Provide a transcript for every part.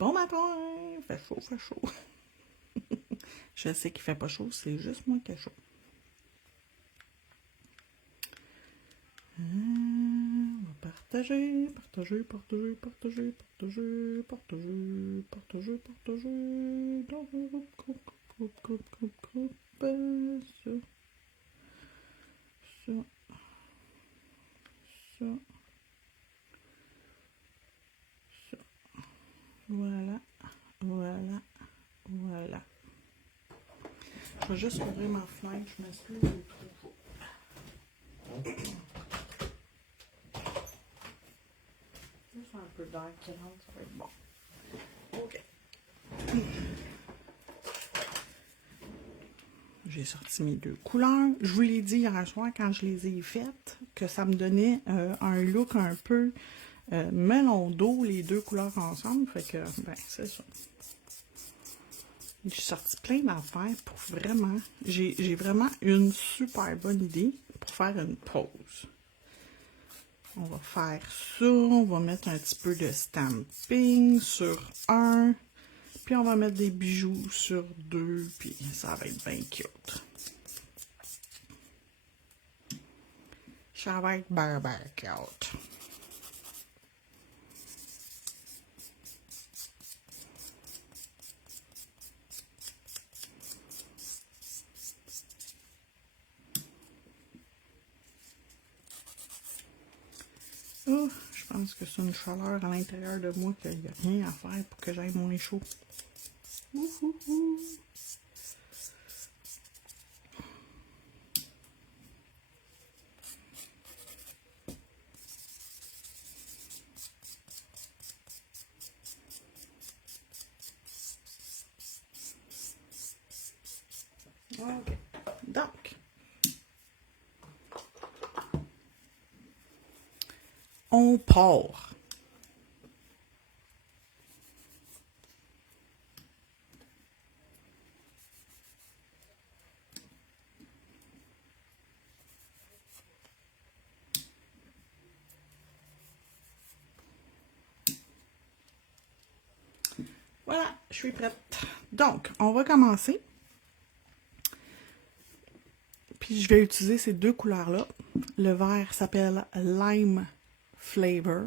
Bon matin! Fait chaud, fait chaud. Je sais qu'il fait pas chaud, c'est juste moi qui ai chaud. On va partager, partager, partager, partager, partager, partager, partager, partager, dans un groupe, ça, ça, ça, ça, voilà, voilà, voilà. Je vais juste ouvrir ma fenêtre, je m'excuse, il est trop chaud. Juste un peu d'air qui rentre, ça va être bon. OK. J'ai sorti mes deux couleurs. Je vous l'ai dit hier soir quand je les ai faites que ça me donnait un look un peu melon d'eau, les deux couleurs ensemble. Fait que, ben, c'est ça. J'ai sorti plein d'affaires pour vraiment... J'ai vraiment une super bonne idée pour faire une pause. On va faire ça. On va mettre un petit peu de stamping sur un. Puis on va mettre des bijoux sur deux. Puis ça va être bien cute. Ça va être bien, bien cute. Oh, je pense que c'est une chaleur à l'intérieur de moi qu'il n'y a rien à faire pour que j'aille moins chaud. Ouhouhou. OK. Donc, on part. Voilà, je suis prête. Donc, on va commencer. Puis je vais utiliser ces deux couleurs-là. Le vert s'appelle Lime Flavor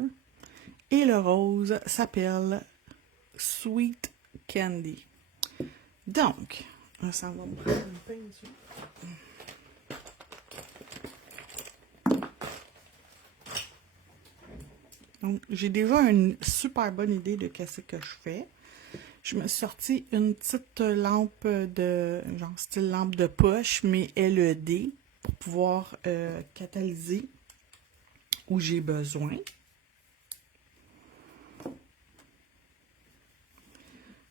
et le rose s'appelle Sweet Candy. Donc, ça va me prendre une pince. Donc, j'ai déjà une super bonne idée de qu'est-ce que je fais. Je me suis sorti une petite lampe de, genre style lampe de poche, mais LED, pour pouvoir catalyser où j'ai besoin.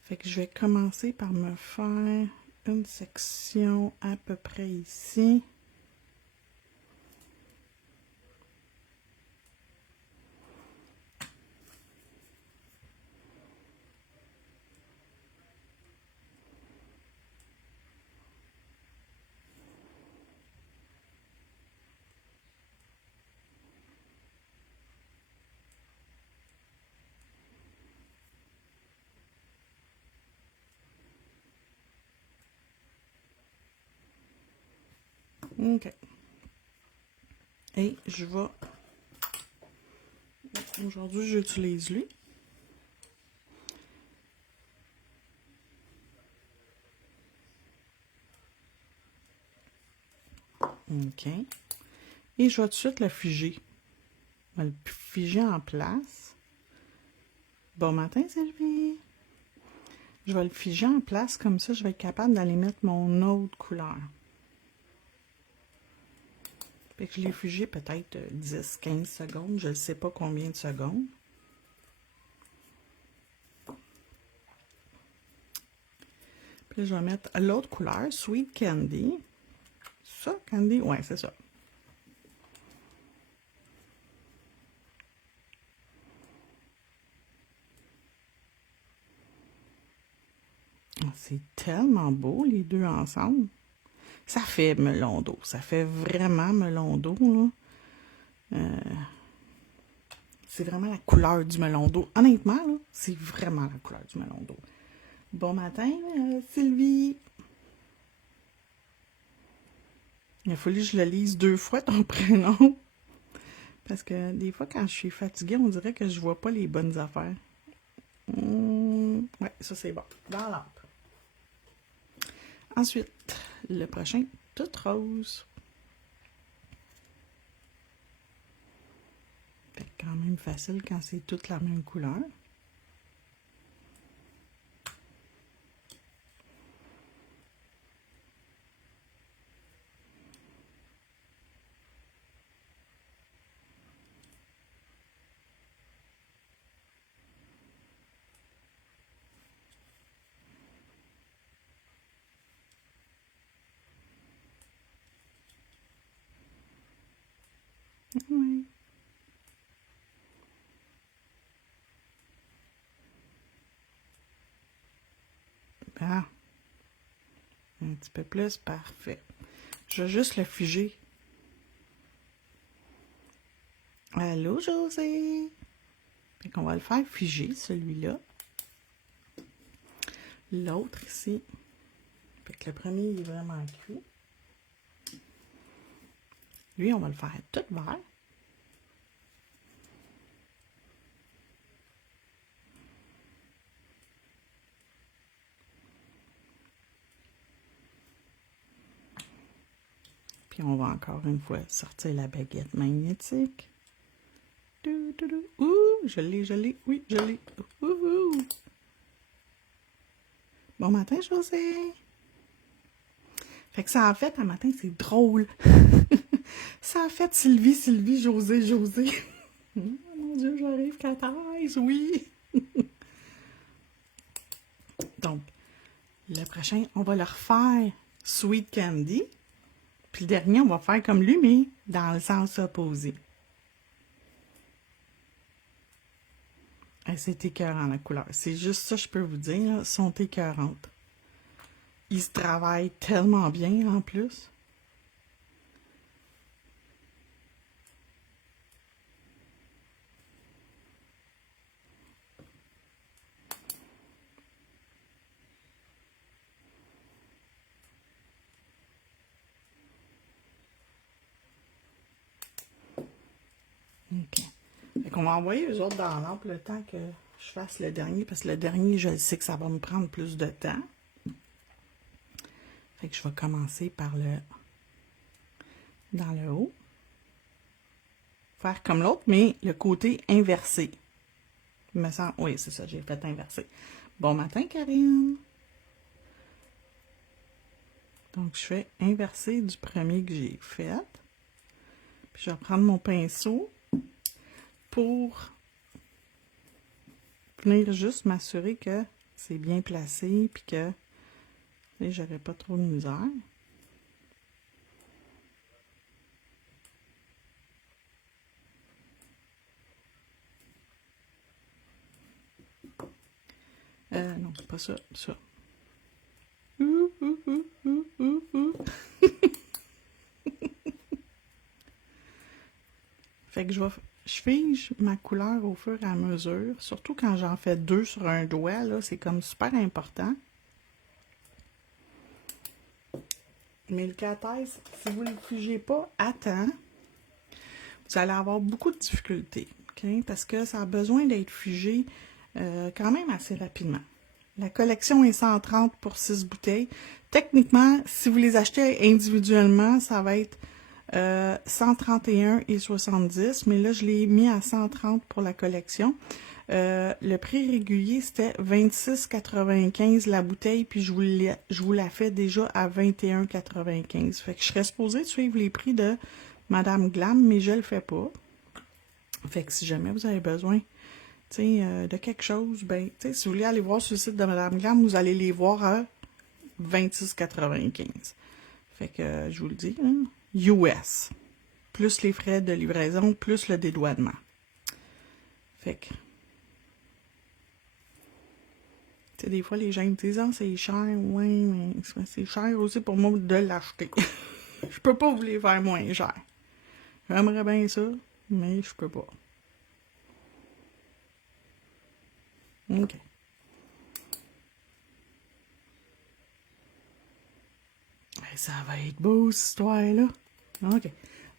Fait que je vais commencer par me faire une section à peu près ici. OK. Et je vais... Aujourd'hui, j'utilise lui. OK. Et je vais tout de suite le figer. Je vais le figer en place. Bon matin, Sylvie! Je vais le figer en place, comme ça, je vais être capable d'aller mettre mon autre couleur. Fait que je l'ai figé peut-être 10-15 secondes, je ne sais pas combien de secondes. Puis là, je vais mettre l'autre couleur, Sweet Candy. Ça, Candy? Ouais, c'est ça. C'est tellement beau, les deux ensemble. Ça fait melon d'eau. Ça fait vraiment melon d'eau, là. c'est vraiment la couleur du melon d'eau. Honnêtement, là, c'est vraiment la couleur du melon d'eau. Bon matin, Sylvie. Il a fallu que je le lise 2 fois, ton prénom. Parce que des fois, quand je suis fatiguée, on dirait que je vois pas les bonnes affaires. Ouais, ça c'est bon. Dans l'âme. Ensuite, le prochain, toute rose. Fait quand même facile quand c'est toute la même couleur. Oui. Ah, un petit peu plus, parfait. Je vais juste le figer. Allô, José? Fait qu'on va le faire figer, celui-là. L'autre ici. Fait que le premier, il est vraiment cuit. Lui, on va le faire tout vert. Puis on va encore une fois sortir la baguette magnétique. Ouh, je l'ai, oui, je l'ai. Ouh. Bon matin, José. Fait que ça a fait, un matin, c'est drôle. Ça a fait Sylvie, José. Oh mon Dieu, j'arrive 14, oui. Donc, le prochain, on va le refaire Sweet Candy. Puis le dernier, on va faire comme lui, mais dans le sens opposé. C'est écœurant la couleur. C'est juste ça, je peux vous dire, là, sont écœurantes. Ils se travaillent tellement bien en plus. OK. Fait qu'on va envoyer eux autres dans l'ample le temps que je fasse le dernier, parce que le dernier, je sais que ça va me prendre plus de temps. Fait que je vais commencer par le dans le haut. Faire comme l'autre, mais le côté inversé. Il me semble, oui, c'est ça, j'ai fait inversé. Bon matin, Karine. Donc, je fais inversé du premier que j'ai fait. Puis, je vais prendre mon pinceau pour venir juste m'assurer que c'est bien placé, puis que j'aurai pas trop de misère. Non, c'est pas ça, ça. Fait que je fige ma couleur au fur et à mesure, surtout quand j'en fais 2 sur un doigt, là, c'est comme super important. Mais le cathèse, si vous ne le figez pas à temps, vous allez avoir beaucoup de difficultés, okay? Parce que ça a besoin d'être figé quand même assez rapidement. La collection est 130 pour 6 bouteilles. Techniquement, si vous les achetez individuellement, ça va être 131,70, mais là, je l'ai mis à 130 pour la collection. Le prix régulier, c'était 26,95 la bouteille, puis je vous la fais déjà à 21,95. Fait que je serais supposée suivre les prix de Madame Glam, mais je le fais pas. Fait que si jamais vous avez besoin de quelque chose, ben, si vous voulez aller voir sur le site de Madame Glam, vous allez les voir à 26,95. Fait que, je vous le dis, hein, US. Plus les frais de livraison, plus le dédouanement. Fait que, des fois, les gens me disent, ah, c'est cher, ouais, mais c'est cher aussi pour moi de l'acheter. Je peux pas vous les faire moins cher. J'aimerais bien ça, mais je peux pas. OK. Et ça va être beau, cette histoire-là. OK.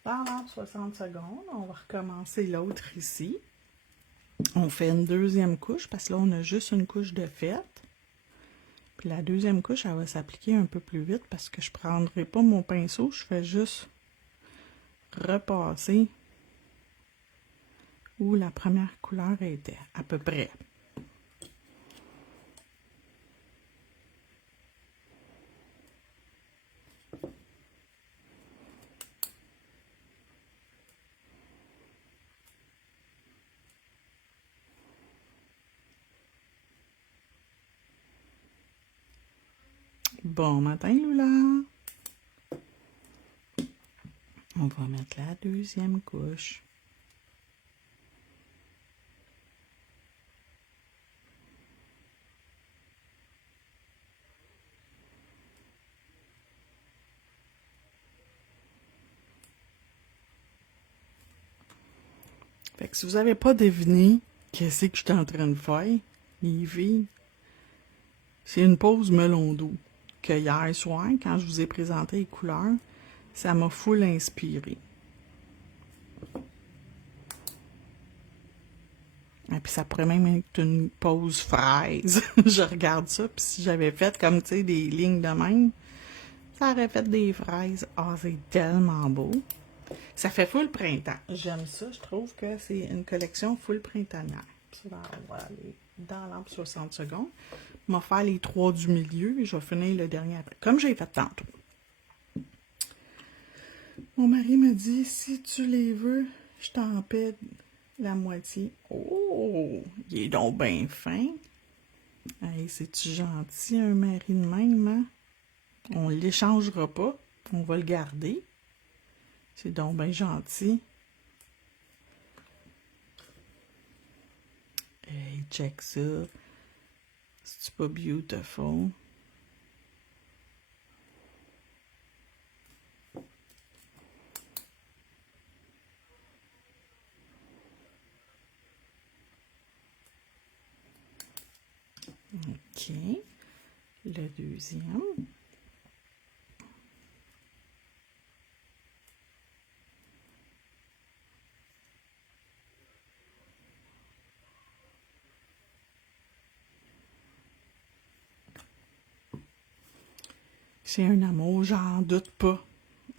Pendant 60 secondes, on va recommencer l'autre ici. On fait une deuxième couche, parce que là, on a juste une couche de fête. Puis la deuxième couche, elle va s'appliquer un peu plus vite, parce que je ne prendrai pas mon pinceau, je fais juste repasser où la première couleur était, à peu près. Bon matin, Lula! On va mettre la deuxième couche. Fait que si vous n'avez pas deviné qu'est-ce que je suis en train de faire, les filles, c'est une pause melon d'eau. Que hier soir, quand je vous ai présenté les couleurs, ça m'a full inspiré. Et puis ça pourrait même être une pause fraise. Je regarde ça, puis si j'avais fait comme, tu sais, des lignes de même, ça aurait fait des fraises. Ah, c'est tellement beau. Ça fait full printemps. J'aime ça. Je trouve que c'est une collection full printanière. Puis on va aller dans l'ample 60 secondes. Je vais faire les 3 du milieu et je vais finir le dernier après. Comme j'ai fait tantôt. Mon mari me dit, si tu les veux, je t'en paie la moitié. Oh, il est donc bien fin. Hey, c'est-tu gentil, un mari de même, hein? On ne l'échangera pas. On va le garder. C'est donc bien gentil. Hey, check ça. C'est pas beautiful? OK. Le deuxième. C'est un amour, j'en doute pas.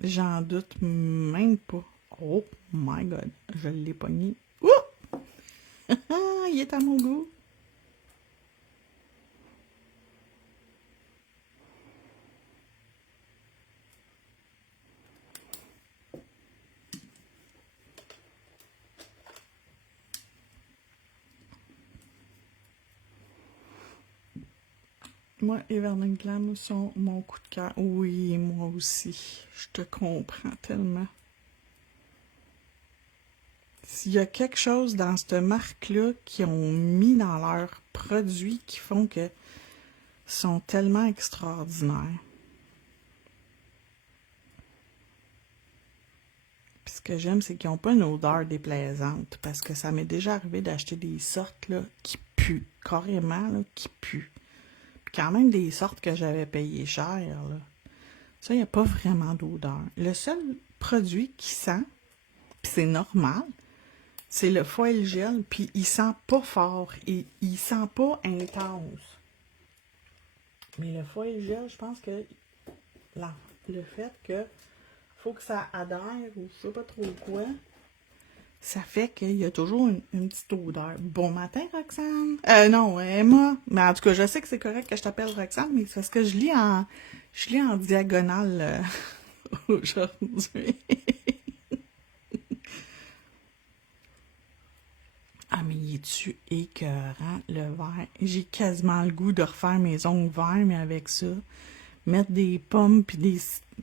J'en doute même pas. Oh my God, je l'ai pogné. Ouh! Il est à mon goût. Moi et Vernon Glam sont mon coup de cœur. Oui, moi aussi. Je te comprends tellement. S'il y a quelque chose dans cette marque-là qu'ils ont mis dans leurs produits qui font que sont tellement extraordinaires. Puis ce que j'aime, c'est qu'ils n'ont pas une odeur déplaisante. Parce que ça m'est déjà arrivé d'acheter des sortes là, qui puent. Carrément, là, qui puent. Puis quand même des sortes que j'avais payé cher. Là. Ça, il n'y a pas vraiment d'odeur. Le seul produit qui sent, puis c'est normal, c'est le foil gel, puis il sent pas fort et il sent pas intense. Mais le foil gel, je pense que le fait que faut que ça adhère ou je sais pas trop quoi, ça fait qu'il y a toujours une petite odeur. Bon matin, Roxane. Non, Emma. Mais en tout cas, je sais que c'est correct que je t'appelle Roxane, mais c'est parce que je lis en diagonale aujourd'hui. Ah, mais il est-tu écœurant, le vert? J'ai quasiment le goût de refaire mes ongles verts, mais avec ça. Mettre des pommes, puis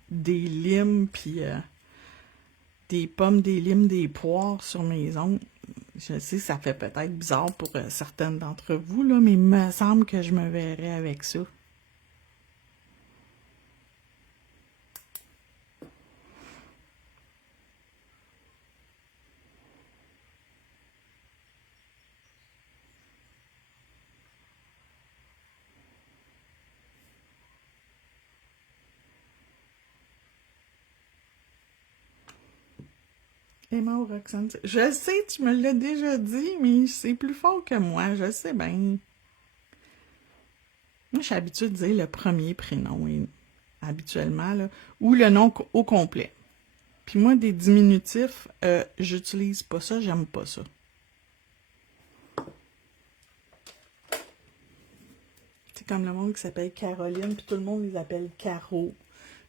des limes, puis des pommes, des limes, des poires sur mes ongles. Je sais que ça fait peut-être bizarre pour certaines d'entre vous, là, mais il me semble que je me verrais avec ça. Emma ou Roxane? Je sais, tu me l'as déjà dit, mais c'est plus fort que moi, je sais bien. Moi, je suis habituée de dire le premier prénom, habituellement, là, ou le nom au complet. Puis moi, des diminutifs, j'utilise pas ça, j'aime pas ça. C'est comme le monde qui s'appelle Caroline, puis tout le monde les appelle Caro.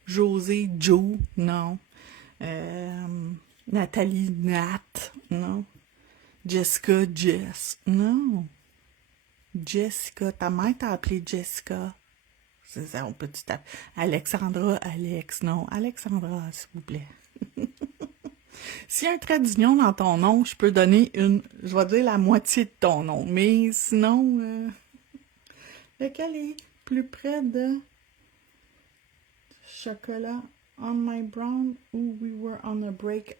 José, Joe, non. Nathalie, Nat, non. Jessica, Jess, non. Jessica, ta mère t'a appelé Jessica. C'est ça, on peut taper. Alexandra, Alex, non. Alexandra, s'il vous plaît. S'il y a un trait d'union dans ton nom, je peux donner je vais dire la moitié de ton nom. Mais sinon, lequel est plus près de chocolat on my brown ou we were on a break?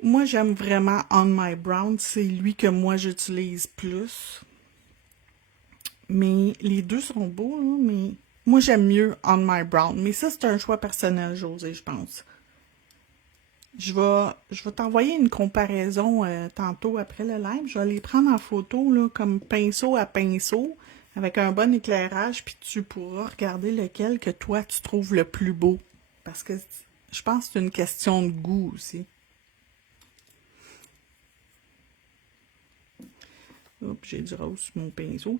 Moi, j'aime vraiment on my brown. C'est lui que moi, j'utilise plus. Mais les deux sont beaux, là, mais moi, j'aime mieux on my brown. Mais ça, c'est un choix personnel, José, je pense. Je vais t'envoyer une comparaison tantôt après le live. Je vais les prendre en photo, là, comme pinceau à pinceau, avec un bon éclairage, puis tu pourras regarder lequel que toi, tu trouves le plus beau. Parce que je pense que c'est une question de goût aussi. Oups, j'ai du rose sur mon pinceau.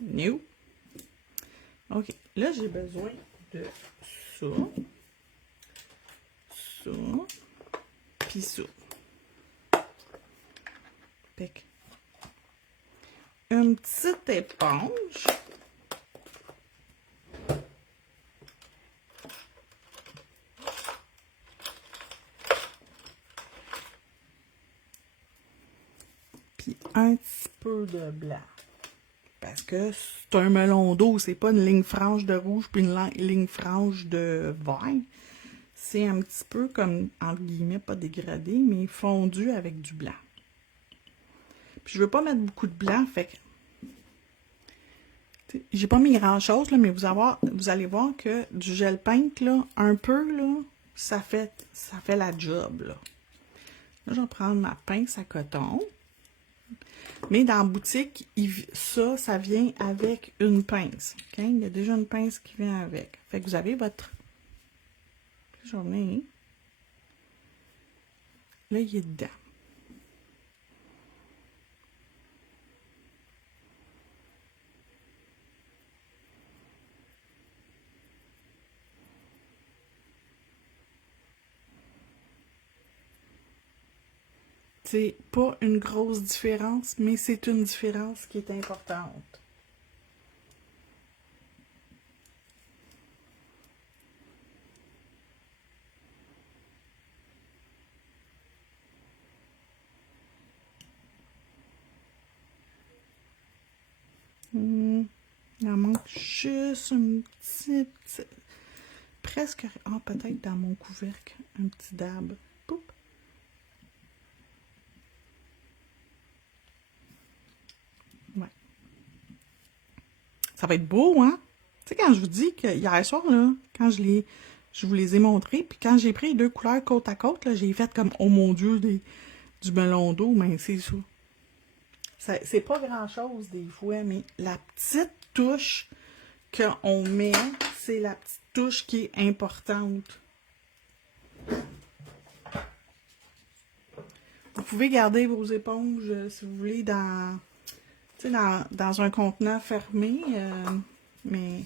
New. OK. Là, j'ai besoin de ça. Ça. Puis ça. Pic. Une petite éponge. Puis un petit peu de blanc. Parce que c'est un melon d'eau, c'est pas une ligne franche de rouge puis une ligne franche de vert. C'est un petit peu comme, entre guillemets, pas dégradé, mais fondu avec du blanc. Puis je veux pas mettre beaucoup de blanc, fait que j'ai pas mis grand-chose, là, mais vous allez voir que du gel peint, là, un peu, là, ça fait la job, là. Là, je vais prendre ma pince à coton. Mais dans la boutique, ça vient avec une pince. Okay? Il y a déjà une pince qui vient avec. Fait que vous avez votre journée. Là, il est dedans. C'est pas une grosse différence, mais c'est une différence qui est importante. Il en manque juste un petit... presque... Ah, peut-être dans mon couvercle, un petit dab. Poup. Ouais. Ça va être beau, hein? Tu sais, quand je vous dis que hier soir, là, quand je vous les ai montrés, puis quand j'ai pris les deux couleurs côte à côte, là, j'ai fait comme, oh mon Dieu, du melon d'eau, mais c'est ça. C'est pas grand-chose des fois, mais la petite touche qu'on met, c'est la petite touche qui est importante. Vous pouvez garder vos éponges, si vous voulez, dans un contenant fermé, mais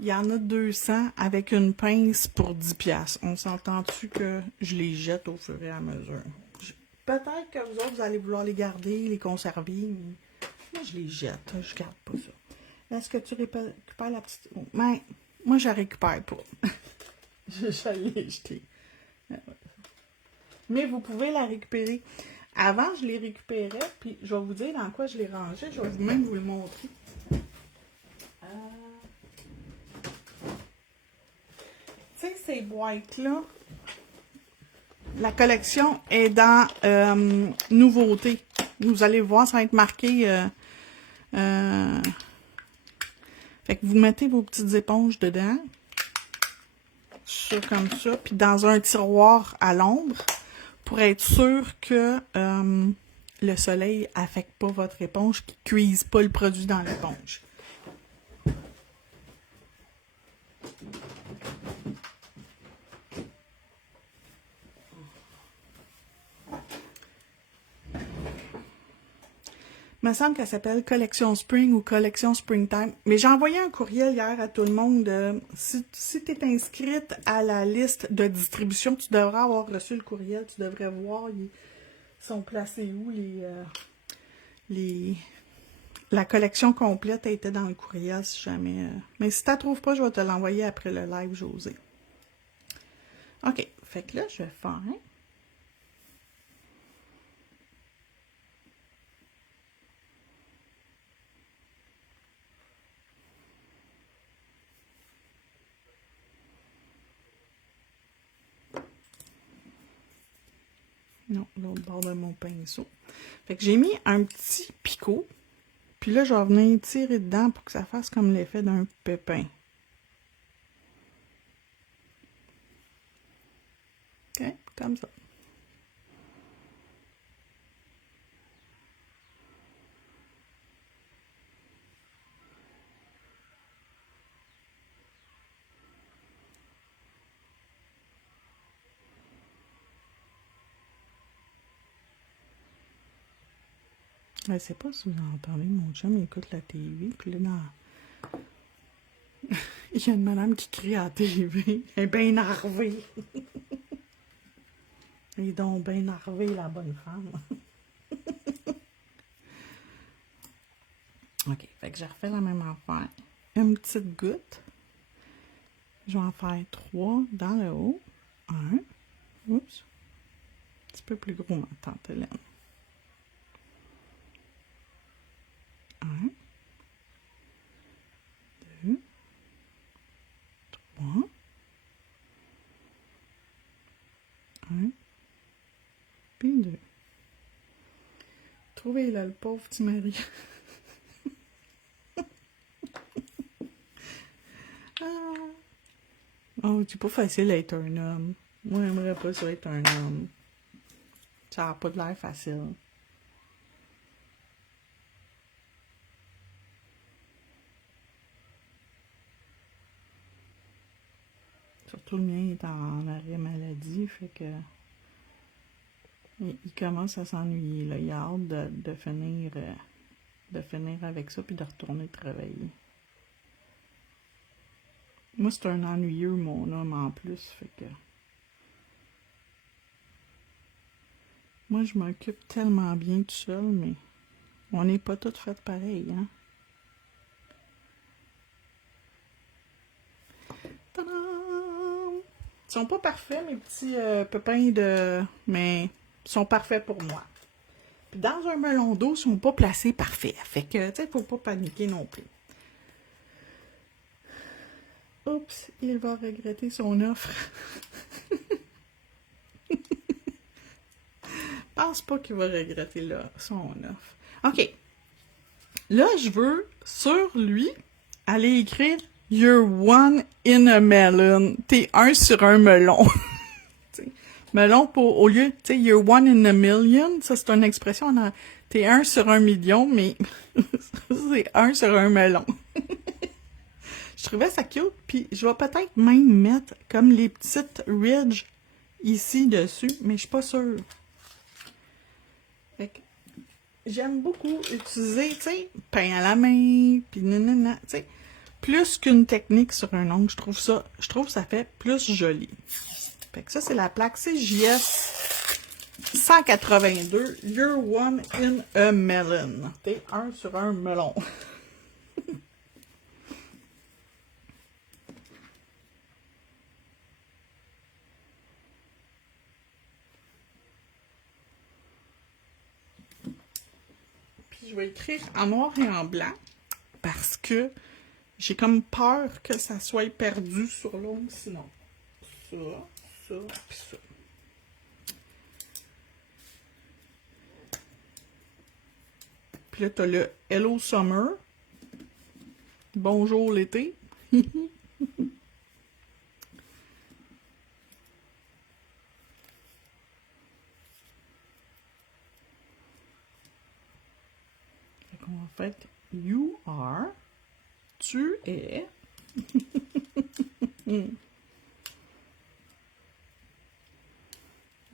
il y en a 200 avec une pince pour 10$. On s'entend-tu que je les jette au fur et à mesure? Peut-être que vous autres, vous allez vouloir les garder, les conserver, mais moi, je les jette. Je garde pas ça. Est-ce que tu récupères la petite... Mais moi, je la récupère pas. je l'ai jetée. Mais vous pouvez la récupérer. Avant, je les récupérais, puis je vais vous dire dans quoi je les rangeais. Je vais même vous le montrer. Tu sais, ces boîtes-là, la collection est dans nouveautés. Vous allez voir, ça va être marqué... fait que vous mettez vos petites éponges dedans. ça comme ça, puis dans un tiroir à l'ombre pour être sûr que le soleil affecte pas votre éponge, qu'il cuise pas le produit dans l'éponge. Il me semble qu'elle s'appelle Collection Spring ou Collection Springtime. Mais j'ai envoyé un courriel hier à tout le monde. Si tu es inscrite à la liste de distribution, tu devrais avoir reçu le courriel. Tu devrais voir, ils sont placés où la collection complète était dans le courriel si jamais. Mais si tu la trouves pas, je vais te l'envoyer après le live, José. OK. Fait que là, je vais faire. Non, l'autre bord de mon pinceau. Fait que j'ai mis un petit picot. Puis là, je vais venir tirer dedans pour que ça fasse comme l'effet d'un pépin. OK, comme ça. Je ne sais pas si vous entendez, mon chum il écoute la TV, puis là, il y a une madame qui crie à la TV. Elle est bien énervée. Elle est donc bien énervée, la bonne femme. OK, fait que je refais la même affaire. Une petite goutte. Je vais en faire 3 dans le haut. 1. Oups. Un petit peu plus gros, ma tante Hélène. 1. 2. 3. 1. Puis 2. Trouvez là le pauvre petit mari. Oh, c'est pas facile d'être un homme. Moi, j'aimerais pas ça être un homme. Ça n'a pas de l'air facile. Surtout le mien est en arrêt maladie, fait que il commence à s'ennuyer. Là. Il a hâte de finir avec ça puis de retourner travailler. Moi, c'est un ennuyeux, mon homme, en plus, fait que... Moi, je m'occupe tellement bien tout seul, mais on n'est pas toutes faites pareil, hein? Tadam! Ils sont pas parfaits, mes petits pépins de... Mais ils sont parfaits pour moi. Puis dans un melon d'eau, ils sont pas placés parfaits. Fait que, tu sais, faut pas paniquer non plus. Oups, il va regretter son offre. Pense pas qu'il va regretter là, son offre. OK. Là, je veux, sur lui, aller écrire « You're one in a melon ». T'es un sur un melon. Melon pour, au lieu, tu sais, « You're one in a million », ça c'est une expression, t'es un sur un million, mais c'est un sur un melon. Je trouvais ça cute, puis je vais peut-être même mettre comme les petites ridges ici dessus, mais je suis pas sûre. Fait que j'aime beaucoup utiliser, tu sais, pain à la main, puis nanana, tu sais, plus qu'une technique sur un ongle, je trouve que ça fait plus joli. Fait que ça, c'est la plaque CJS 182, You're one in a melon. T'es un sur un melon. Puis je vais écrire en noir et en blanc parce que j'ai comme peur que ça soit perdu sur l'ongle sinon. Ça, puis ça. Puis là, t'as le Hello Summer. Bonjour l'été. On va faire you are. Tu es.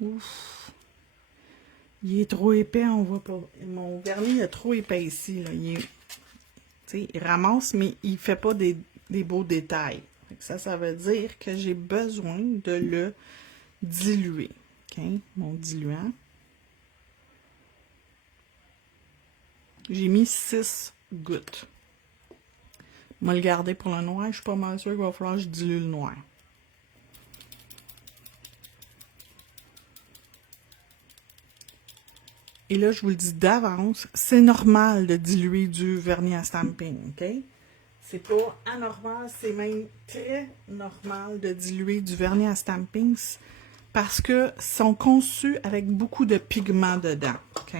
Ouf. Il est trop épais, on voit pas. Mon vernis est trop épais ici. Là. Il ramasse, mais il fait pas des beaux détails. Ça veut dire que j'ai besoin de le diluer. OK? Mon diluant. J'ai mis 6 gouttes. Je vais le garder pour le noir. Je suis pas mal sûre qu'il va falloir que je dilue le noir. Et là, je vous le dis d'avance, c'est normal de diluer du vernis à stamping, OK? C'est pas anormal, c'est même très normal de diluer du vernis à stamping parce que sont conçus avec beaucoup de pigments dedans, OK?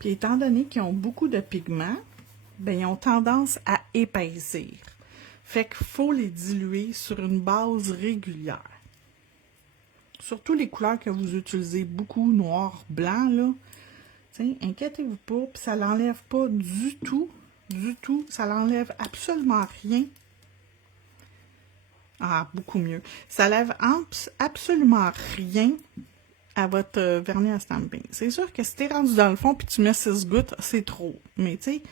Puis étant donné qu'ils ont beaucoup de pigments, ben ils ont tendance à épaissir. Fait qu'il faut les diluer sur une base régulière. Surtout les couleurs que vous utilisez beaucoup, noir, blanc, là. Inquiétez-vous pas, puis ça l'enlève pas du tout, ça l'enlève absolument rien. Ah, beaucoup mieux. Ça lève absolument rien à votre vernis à stamping. C'est sûr que si t'es rendu dans le fond puis tu mets 6 gouttes, c'est trop. Mais tu sais,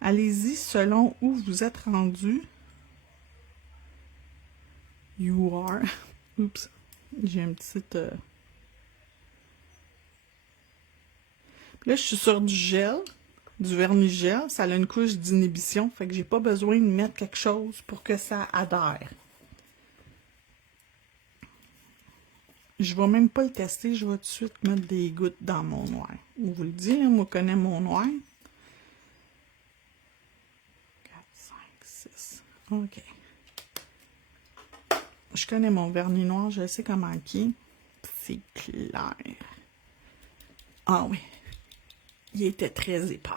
allez-y selon où vous êtes rendu. You are. Oups. J'ai un petit... Là, je suis sur du gel, du vernis gel. Ça a une couche d'inhibition, fait que j'ai pas besoin de mettre quelque chose pour que ça adhère. Je vais même pas le tester, je vais tout de suite mettre des gouttes dans mon noir. On vous le dit, là, moi, je connais mon noir. 4, 5, 6. OK. Je connais mon vernis noir, je sais comment qui. C'est clair. Ah oui. Il était très épais.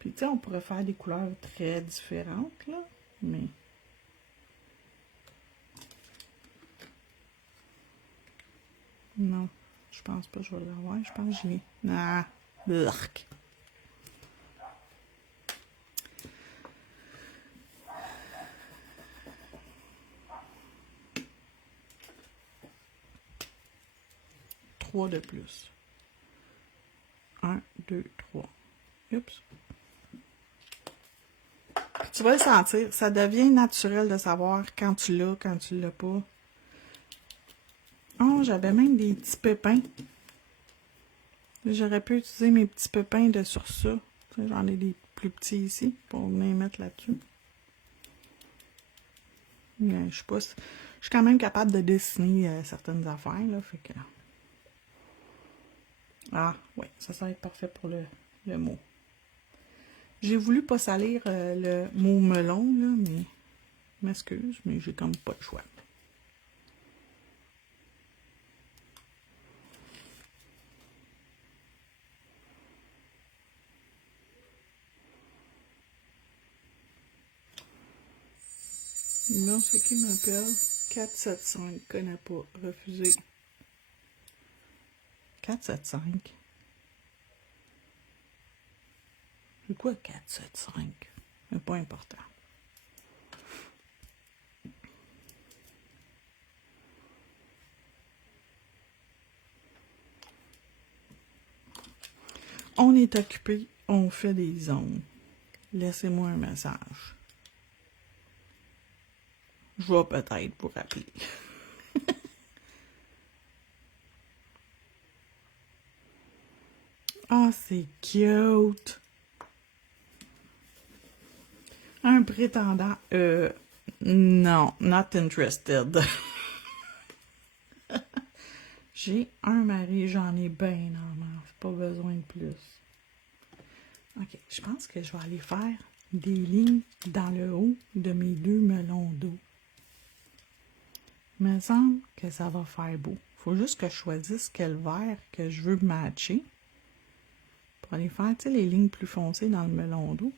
Puis, tu sais, on pourrait faire des couleurs très différentes, là, mais... Non, je pense pas que je vais l'avoir. Je pense que j'ai... Ah, l'arc. Trois de plus. 1, 2, 3. Oups. Tu vas le sentir. Ça devient naturel de savoir quand tu l'as, quand tu l'as pas. Oh, j'avais même des petits pépins. J'aurais pu utiliser mes petits pépins de sur ça. J'en ai des plus petits ici pour venir mettre là-dessus. Je suis pas... Je suis quand même capable de dessiner certaines affaires, là, fait que... Ah, oui, ça va être parfait pour le mot. J'ai voulu pas salir le mot melon, là, mais... M'excuse, mais j'ai comme pas le choix. Non, c'est qui m'appelle? 475, connais pas, refusé. 475? C'est quoi 475? C'est pas important. On est occupé, on fait des ongles. Laissez-moi un message. Je vais peut-être vous rappeler. Ah, c'est cute! Un prétendant, non, not interested. J'ai un mari, j'en ai bien en main. Pas besoin de plus. Ok, je pense que je vais aller faire des lignes dans le haut de mes 2 melons d'eau. Il me semble que ça va faire beau. Faut juste que je choisisse quel vert que je veux matcher. Pour aller faire, tu sais, les lignes plus foncées dans le melon d'eau.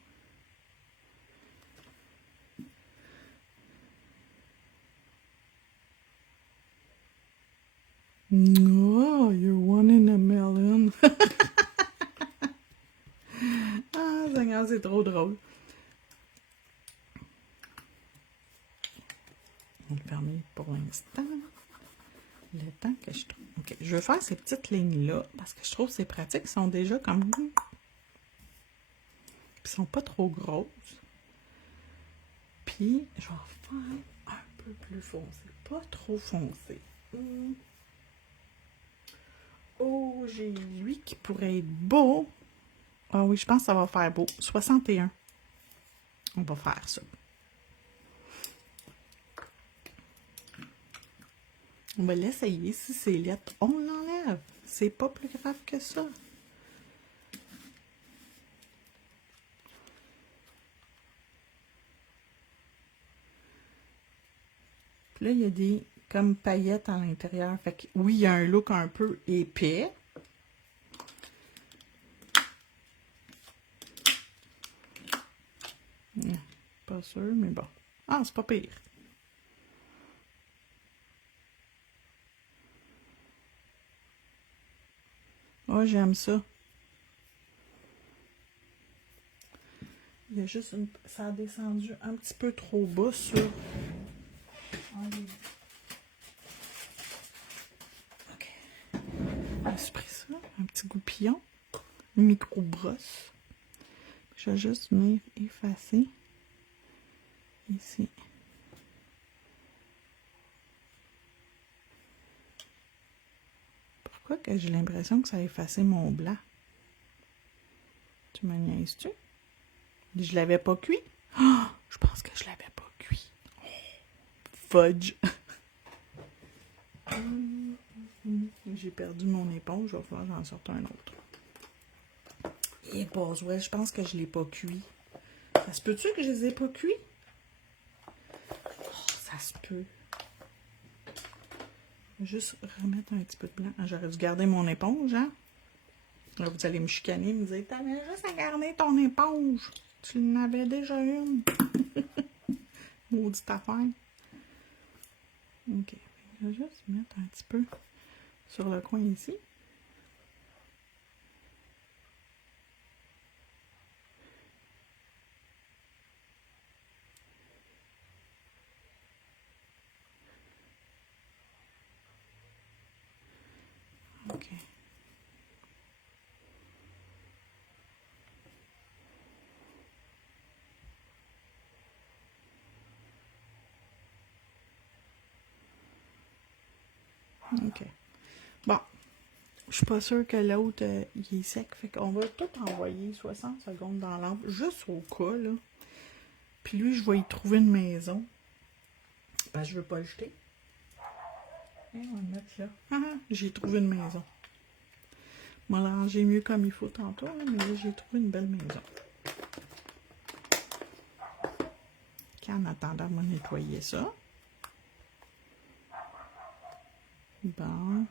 Oh, you're one in a million. Ah, Seigneur, c'est trop drôle. On va le fermer pour l'instant. Le temps que je trouve. Ok, je vais faire ces petites lignes-là parce que je trouve que c'est pratique. Ils sont déjà comme. Puis ils sont pas trop grosses. Puis, je vais faire un peu plus foncé. Pas trop foncé. Oh, j'ai lui qui pourrait être beau. Ah oui, je pense que ça va faire beau. 61. On va faire ça. On va l'essayer. Si c'est lettre, on l'enlève. C'est pas plus grave que ça. Puis là, il y a des comme paillettes à l'intérieur. Fait que oui, il y a un look un peu épais. Pas sûr, mais bon. Ah, c'est pas pire. Oh, j'aime ça. Il y a juste une... Ça a descendu un petit peu trop bas sur... OK. Je suis pris ça. Un petit goupillon. Une micro-brosse. Je vais juste venir effacer. Ici. Pourquoi que j'ai l'impression que ça a effacé mon blanc? Tu me niaises-tu? Je l'avais pas cuit? Oh, je pense que je l'avais pas cuit. Oh, fudge! J'ai perdu mon éponge. Je vais falloir que j'en sorte un autre. Et bon, ouais, je pense que je l'ai pas cuit. Ça se peut-tu que je les ai pas cuits? Oh, ça se peut. Juste remettre un petit peu de blanc. Ah, j'aurais dû garder mon éponge, hein? Là, vous allez me chicaner, me dire, t'avais juste à garder ton éponge. Tu en avais déjà une. Maudite affaire. Ok. Je vais juste mettre un petit peu sur le coin ici. Ok. Ok. Bon. Je suis pas sûre que l'autre, il est sec. Fait qu'on va tout envoyer 60 secondes dans l'ample, juste au cas, là. Puis lui, je vais y trouver une maison. Parce que je veux pas le jeter. Et on va le mettre là. Ah, j'ai trouvé une maison. Je vais ranger mieux comme il faut tantôt, hein, mais là, j'ai trouvé une belle maison. En attendant, on va nettoyer ça. Bon.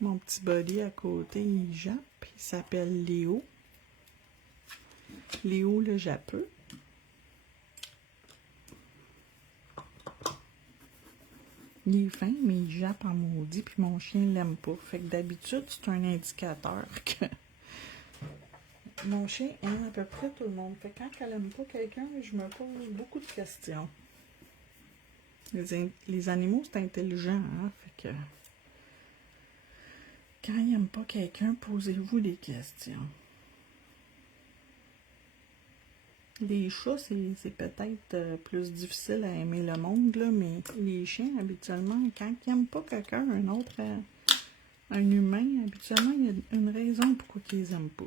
Mon petit body à côté, il jappe. Il s'appelle Léo. Léo le jappeux. Il est fin, mais il jappe en maudit, puis mon chien l'aime pas. Fait que d'habitude, c'est un indicateur que mon chien aime à peu près tout le monde. Fait que quand elle aime pas quelqu'un, je me pose beaucoup de questions. Les animaux, c'est intelligent, hein? Fait que quand ils n'aiment pas quelqu'un, posez-vous des questions. Les chats, c'est peut-être plus difficile à aimer le monde, là, mais les chiens, habituellement, quand ils n'aiment pas quelqu'un, un autre, un humain, habituellement, il y a une raison pourquoi ils les aiment pas.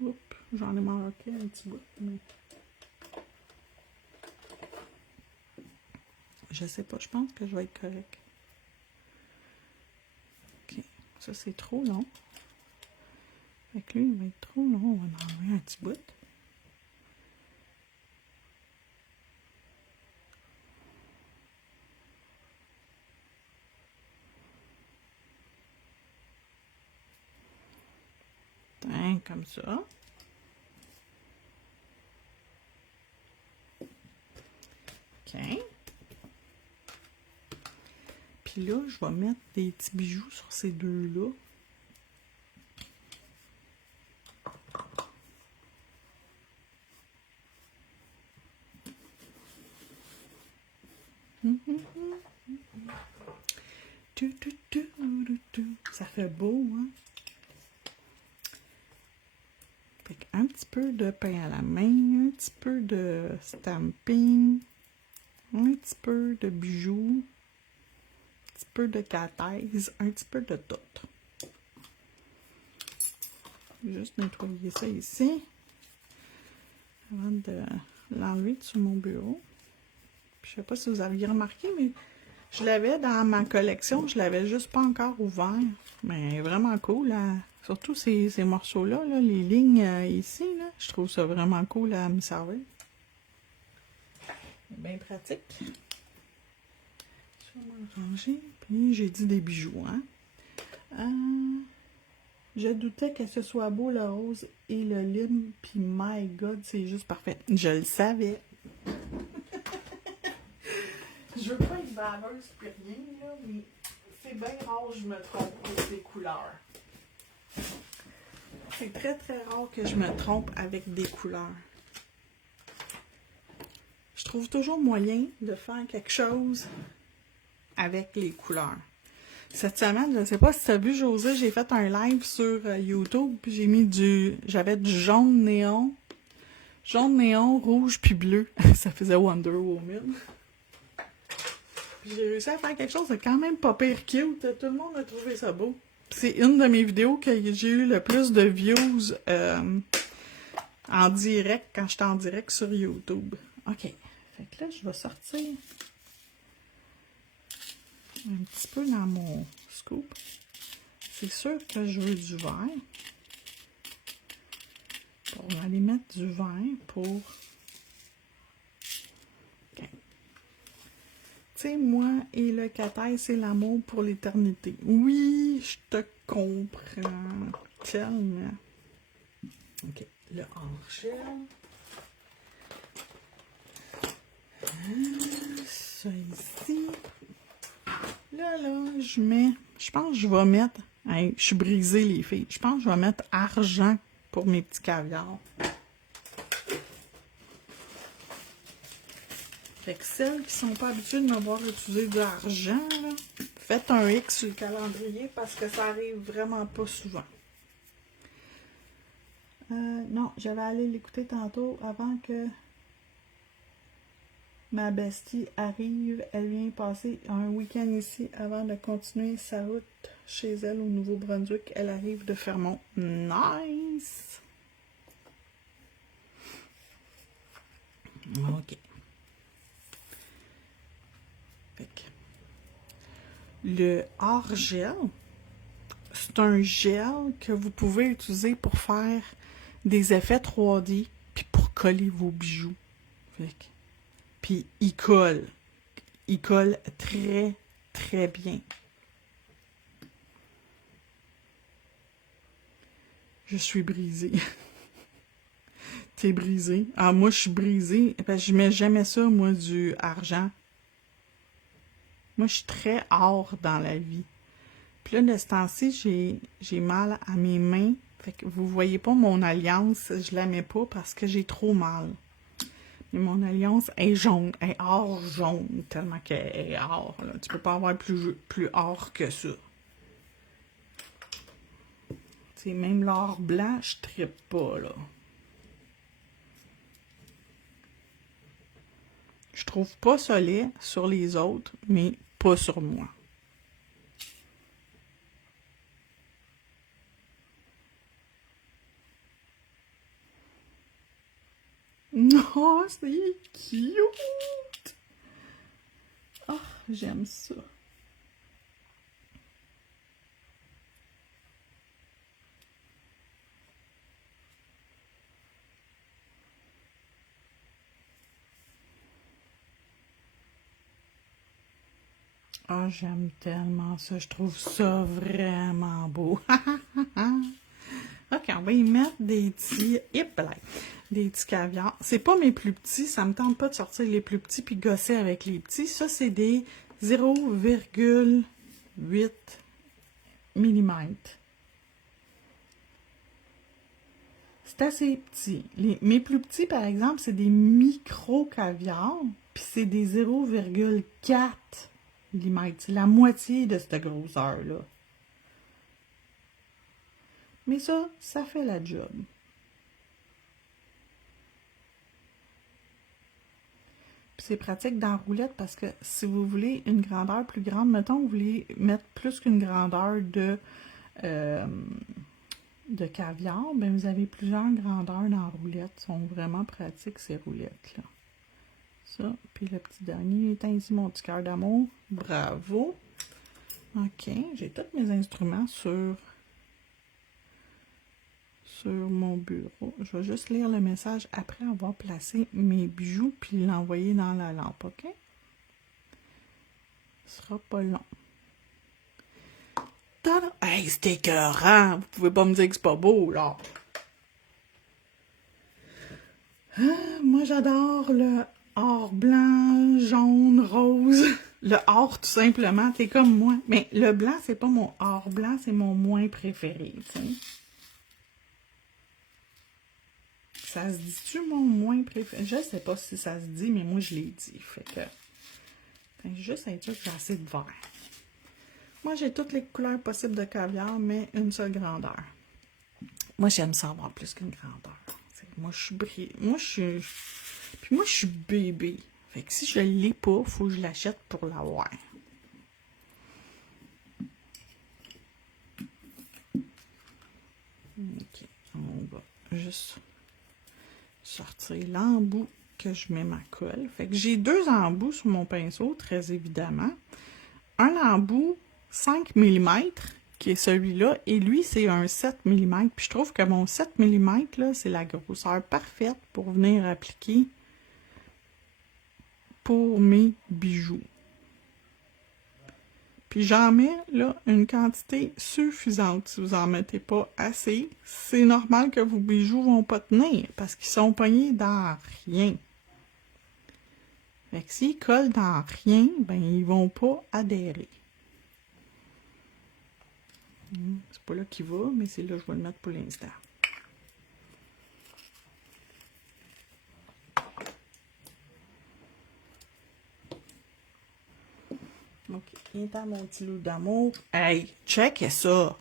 Oups, j'en ai manqué un petit bout, mais... Je sais pas, je pense que je vais être correct. Ok, ça c'est trop long. Fait que lui, il va être trop long, on va en enlever un petit bout. Comme ça. OK. Puis là, je vais mettre des petits bijoux sur ces deux-là. Ça fait beau, hein? Fait un petit peu de pain à la main, un petit peu de stamping, un petit peu de bijoux, un petit peu de cathèse, un petit peu de tout. Juste nettoyer ça ici avant de l'enlever sur mon bureau. Puis, je sais pas si vous aviez remarqué, mais je l'avais dans ma collection, je l'avais juste pas encore ouvert. Mais vraiment cool, là. Surtout ces morceaux-là, là, les lignes ici, là, je trouve ça vraiment cool à me servir. Bien pratique. Je vais m'en ranger. Puis j'ai dit des bijoux, hein. Je doutais que ce soit beau le rose et le lime, puis my god, c'est juste parfait. Je le savais. Je veux pas être baveuse puis rien, là, mais c'est bien rare que je me trompe avec des couleurs. C'est très très rare que je me trompe avec des couleurs. Je trouve toujours moyen de faire quelque chose avec les couleurs. Cette semaine, je ne sais pas si tu as vu, José, j'ai fait un live sur YouTube, puis j'ai mis j'avais du jaune néon, rouge puis bleu. Ça faisait Wonder Woman. Puis j'ai réussi à faire quelque chose de quand même pas pire cute. Tout le monde a trouvé ça beau. C'est une de mes vidéos que j'ai eu le plus de views en direct, quand j'étais en direct sur YouTube. OK. Fait que là, je vais sortir un petit peu dans mon scoop. C'est sûr que je veux du vert. On va aller mettre du vert pour... OK. Tu sais, moi et le cathèse, c'est l'amour pour l'éternité. Oui, je te comprends tellement. OK. Le argile. Ça ici. Là, je pense que je vais mettre, hey, je suis brisée les filles, je pense que je vais mettre argent pour mes petits caviars. Fait que celles qui sont pas habituées de me voir utiliser de l'argent, faites un X sur le calendrier parce que ça arrive vraiment pas souvent. Non, j'allais aller l'écouter tantôt avant que ma bestie arrive. Elle vient passer un week-end ici avant de continuer sa route chez elle au Nouveau-Brunswick. Elle arrive de Fermont. Nice! OK. Fait que le hors-gel, c'est un gel que vous pouvez utiliser pour faire des effets 3D puis pour coller vos bijoux. Fait que puis il colle. Il colle très, très bien. Je suis brisée. T'es brisée? Ah, moi, je suis brisée. Parce que je mets jamais ça, moi, du argent. Moi, je suis très or dans la vie. Puis là, de ce temps-ci, j'ai mal à mes mains. Fait que vous voyez pas mon alliance. Je la mets pas parce que j'ai trop mal. Mais mon alliance est jaune, est or jaune, tellement qu'elle est or. Là. Tu peux pas avoir plus or que ça. T'sais, même l'or blanc, je trippe pas, là. Je trouve pas ça laid sur les autres, mais pas sur moi. Non, c'est cute! Ah, j'aime ça. Ah, j'aime tellement ça. Je trouve ça vraiment beau. OK, on va y mettre des petits... des petits caviars. C'est pas mes plus petits. Ça me tente pas de sortir les plus petits puis gosser avec les petits. Ça, c'est des 0,8 mm. C'est assez petit. Mes plus petits, par exemple, c'est des micro-caviars, puis c'est des 0,4 mm. C'est la moitié de cette grosseur-là. Mais ça fait la job. Puis c'est pratique dans la roulette parce que si vous voulez une grandeur plus grande, mettons, vous voulez mettre plus qu'une grandeur de caviar, ben vous avez plusieurs grandeurs dans la roulette. Ils sont vraiment pratiques, ces roulettes-là. Ça, puis le petit dernier, éteins ici mon petit cœur d'amour. Bravo! OK, j'ai tous mes instruments sur mon bureau. Je vais juste lire le message après avoir placé mes bijoux puis l'envoyer dans la lampe, OK? Ce sera pas long. Tada! Hey, c'est écœurant! Vous pouvez pas me dire que c'est pas beau, là! Moi, j'adore le or blanc, jaune, rose. Le or, tout simplement, t'es comme moi. Mais le blanc, c'est pas mon or blanc, c'est mon moins préféré, tu sais. Ça se dit-tu, mon moins préféré? Je sais pas si ça se dit, mais moi, je l'ai dit. Fait que juste être sûr que j'ai assez de vert. Moi, j'ai toutes les couleurs possibles de caviar, mais une seule grandeur. Moi, j'aime ça avoir plus qu'une grandeur. Moi, je suis Puis moi, je suis bébé. Fait que si je l'ai pas, faut que je l'achète pour l'avoir. OK. On va juste sortir l'embout que je mets ma colle. Fait que j'ai deux embouts sur mon pinceau, très évidemment. Un embout 5 mm, qui est celui-là, et lui, c'est un 7 mm. Puis je trouve que mon 7 mm, là, c'est la grosseur parfaite pour venir appliquer pour mes bijoux. Puis j'en mets, là, une quantité suffisante. Si vous en mettez pas assez, c'est normal que vos bijoux vont pas tenir, parce qu'ils sont pognés dans rien. Fait que s'ils collent dans rien, ben ils vont pas adhérer. C'est pas là qu'il va, mais c'est là que je vais le mettre pour l'instant. OK. Viens mon petit loup d'amour. Hey, check ça.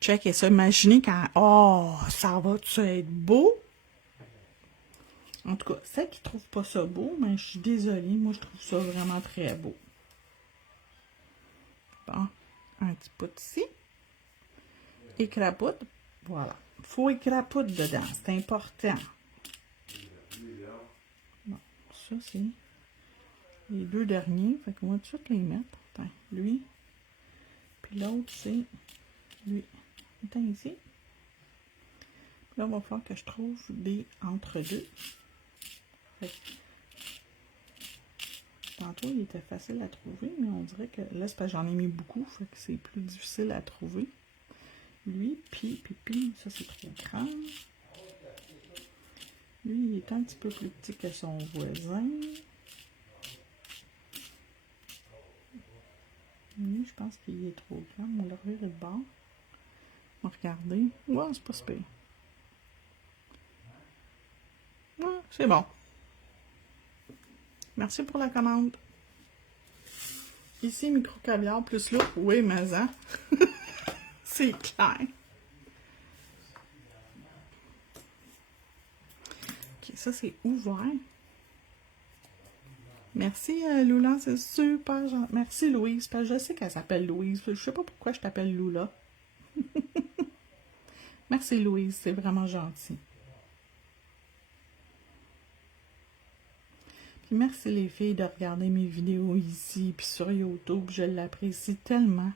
Check ça. Imaginez quand... Oh, ça va-tu être beau? En tout cas, celles qui ne trouvent pas ça beau, mais je suis désolée. Moi, je trouve ça vraiment très beau. Bon. Un petit peu ici. Écrapoute. Voilà. Il faut écrapoute dedans. C'est important. Bon. Ça, c'est les deux derniers. Fait qu'on va tout de suite les mettre. Attends, lui. Puis l'autre, c'est lui. Attends ici. Puis là, il va falloir que je trouve des entre-deux. Tantôt, il était facile à trouver, mais on dirait que là, c'est parce que j'en ai mis beaucoup, fait que c'est plus difficile à trouver. Lui, puis, ça c'est trop grand. Lui, il est un petit peu plus petit que son voisin. Lui, je pense qu'il est trop grand. On va le revirer de bord. On va regarder. Ouais, c'est pas super. Ouais, c'est bon. Merci pour la commande. Ici, micro-caviar plus là. Oui, mais hein. C'est clair. OK, ça, c'est ouvert. Merci, Lula, c'est super gentil. Merci, Louise, parce que je sais qu'elle s'appelle Louise. Je sais pas pourquoi je t'appelle Lula. Merci, Louise, c'est vraiment gentil. Puis merci, les filles, de regarder mes vidéos ici, puis sur YouTube. Je l'apprécie tellement.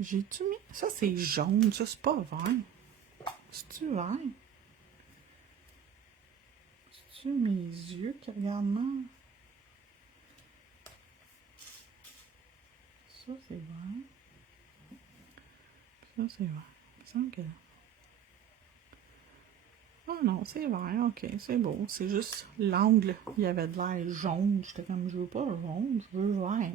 J'ai-tu mis... Ça, c'est jaune, ça, c'est pas vert. C'est-tu vert? C'est-tu mes yeux qui regardent mal? Ça, c'est vert. Ça, c'est vert. Il me semble que... Ah non, c'est vert, ok, c'est beau. C'est juste l'angle, il y avait de l'air jaune. J'étais comme, je veux pas jaune, je veux vert.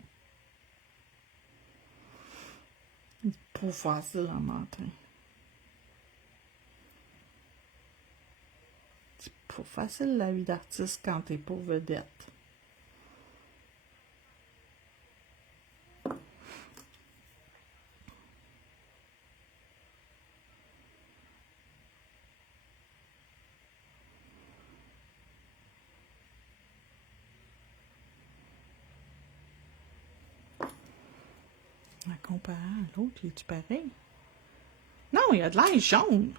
C'est pas facile à matin. C'est pas facile la vie d'artiste quand t'es pas vedette. En comparant à l'autre, est-tu pareil? Non, il y a de l'air jaune.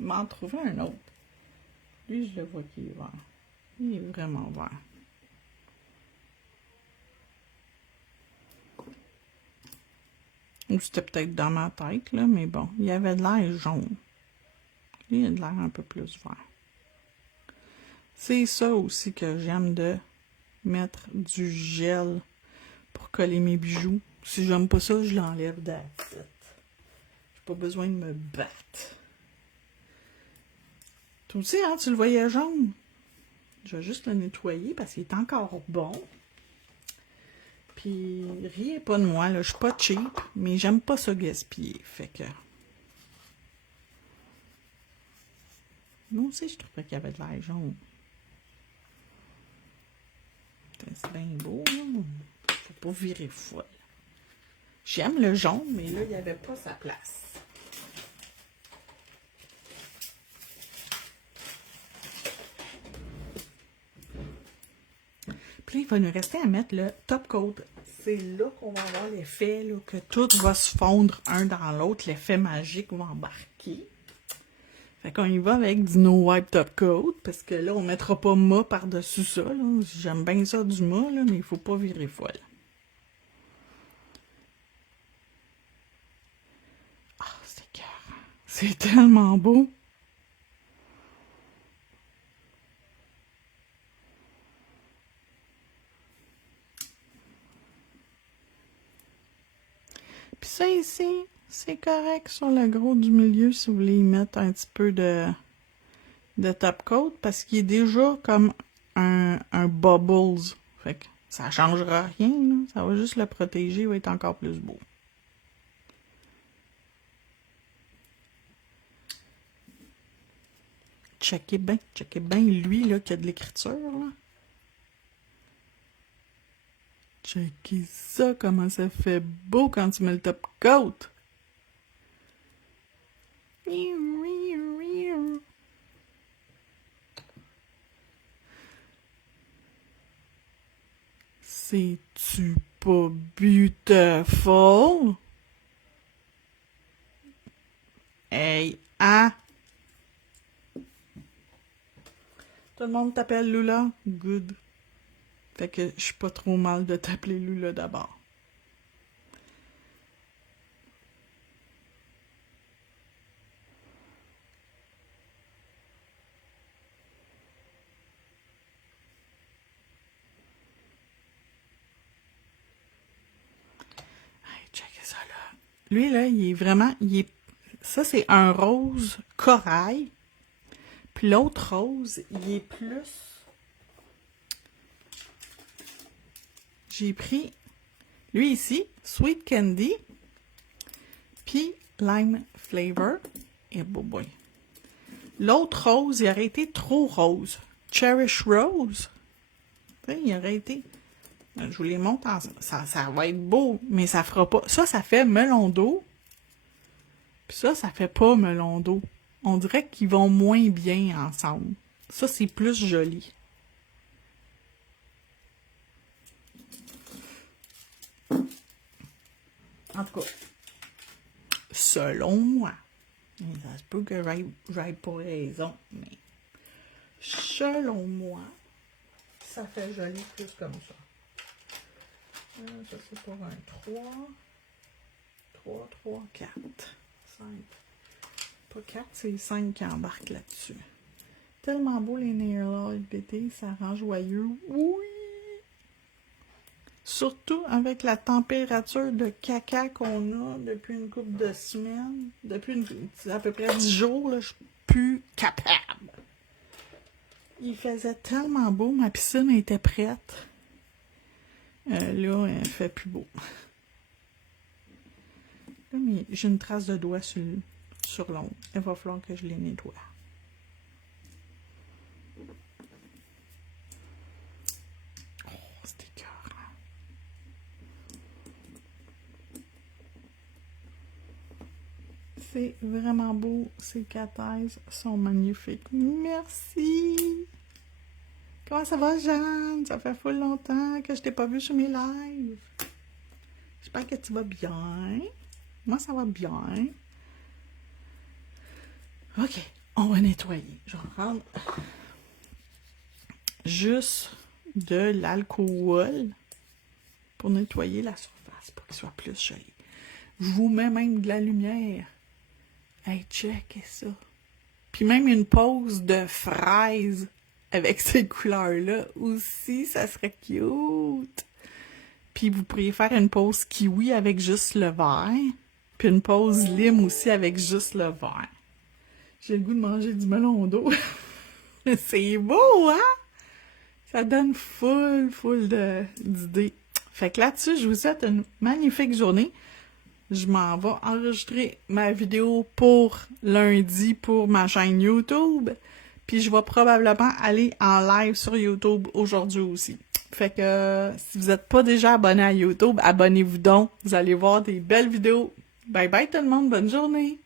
M'en trouver un autre. Lui, je le vois qu'il est vert. Il est vraiment vert. Ou c'était peut-être dans ma tête, là, mais bon, il y avait de l'air jaune. Lui, il a de l'air un peu plus vert. C'est ça aussi que j'aime de mettre du gel pour coller mes bijoux. Si j'aime pas ça, je l'enlève that's it. J'ai pas besoin de me battre. Toi aussi, hein, tu le voyais jaune? Je vais juste le nettoyer parce qu'il est encore bon. Puis, riez pas de moi, là. Je suis pas cheap, mais j'aime pas ça gaspiller. Fait que... Moi aussi, je trouvais qu'il y avait de l'air jaune. C'est bien beau, là. Faut pas virer folle. J'aime le jaune, mais là, il n'y avait pas sa place. Puis là, il va nous rester à mettre le top coat. C'est là qu'on va avoir l'effet, là, que tout va se fondre un dans l'autre. L'effet magique va embarquer. Fait qu'on y va avec du No Wipe Top Coat, parce que là, on mettra pas mat par-dessus ça. J'aime bien ça du mat, là, mais il faut pas virer folle. Ah, c'est écœurant. C'est tellement beau. Puis ça ici, c'est correct sur le gros du milieu si vous voulez y mettre un petit peu de top coat parce qu'il est déjà comme un bubbles. Fait que ça changera rien, là. Ça va juste le protéger, il va être encore plus beau. Checkez bien lui là qui a de l'écriture là. Checkez ça, comment ça fait beau quand tu mets le top coat. C'est-tu pas beautiful? Hey, hein? Tout le monde t'appelle Lula? Good. Fait que je suis pas trop mal de t'appeler Lula d'abord. Hey, checkez ça là. Lui là, il est vraiment... ça c'est un rose corail. Puis l'autre rose, il est plus... J'ai pris lui ici, Sweet Candy, puis Lime Flavor. Et boy. L'autre rose, il aurait été trop rose. Cherish Rose. Il aurait été... Je vous les montre ensemble. Ça va être beau, mais ça fera pas... Ça fait melon d'eau. Puis ça fait pas melon d'eau. On dirait qu'ils vont moins bien ensemble. Ça, c'est plus joli. En tout cas, selon moi, ça se peut que j'aille pas raison, mais selon moi, ça fait joli plus comme ça. Ça, c'est pour un 3. 3, 3, 4, 5. Pas 4, c'est 5 qui embarquent là-dessus. Tellement beau les nail art d'été, ça rend joyeux. Oui! Surtout avec la température de caca qu'on a depuis une couple de semaines, depuis à peu près 10 jours, là, je suis plus capable. Il faisait tellement beau, ma piscine était prête. Là, elle fait plus beau. Là, mais j'ai une trace de doigt sur l'ongle. Il va falloir que je les nettoie. Oh, c'est écœurant. C'est vraiment beau. Ces cathèses sont magnifiques. Merci! Comment ça va, Jeanne? Ça fait full longtemps que je t'ai pas vu sur mes lives. J'espère que tu vas bien. Moi, ça va bien. OK, on va nettoyer. Je vais prendre juste de l'alcool pour nettoyer la surface, pour qu'il soit plus joli. Je vous mets même de la lumière. Hey, checkez ça. Puis même une pose de fraise avec ces couleurs-là aussi, ça serait cute. Puis vous pourriez faire une pose kiwi avec juste le vert. Puis une pose lime aussi avec juste le vert. J'ai le goût de manger du melon d'eau. C'est beau, hein? Ça donne full d'idées. Fait que là-dessus, je vous souhaite une magnifique journée. Je m'en vais enregistrer ma vidéo pour lundi pour ma chaîne YouTube. Puis je vais probablement aller en live sur YouTube aujourd'hui aussi. Fait que si vous n'êtes pas déjà abonné à YouTube, abonnez-vous donc. Vous allez voir des belles vidéos. Bye bye tout le monde, bonne journée!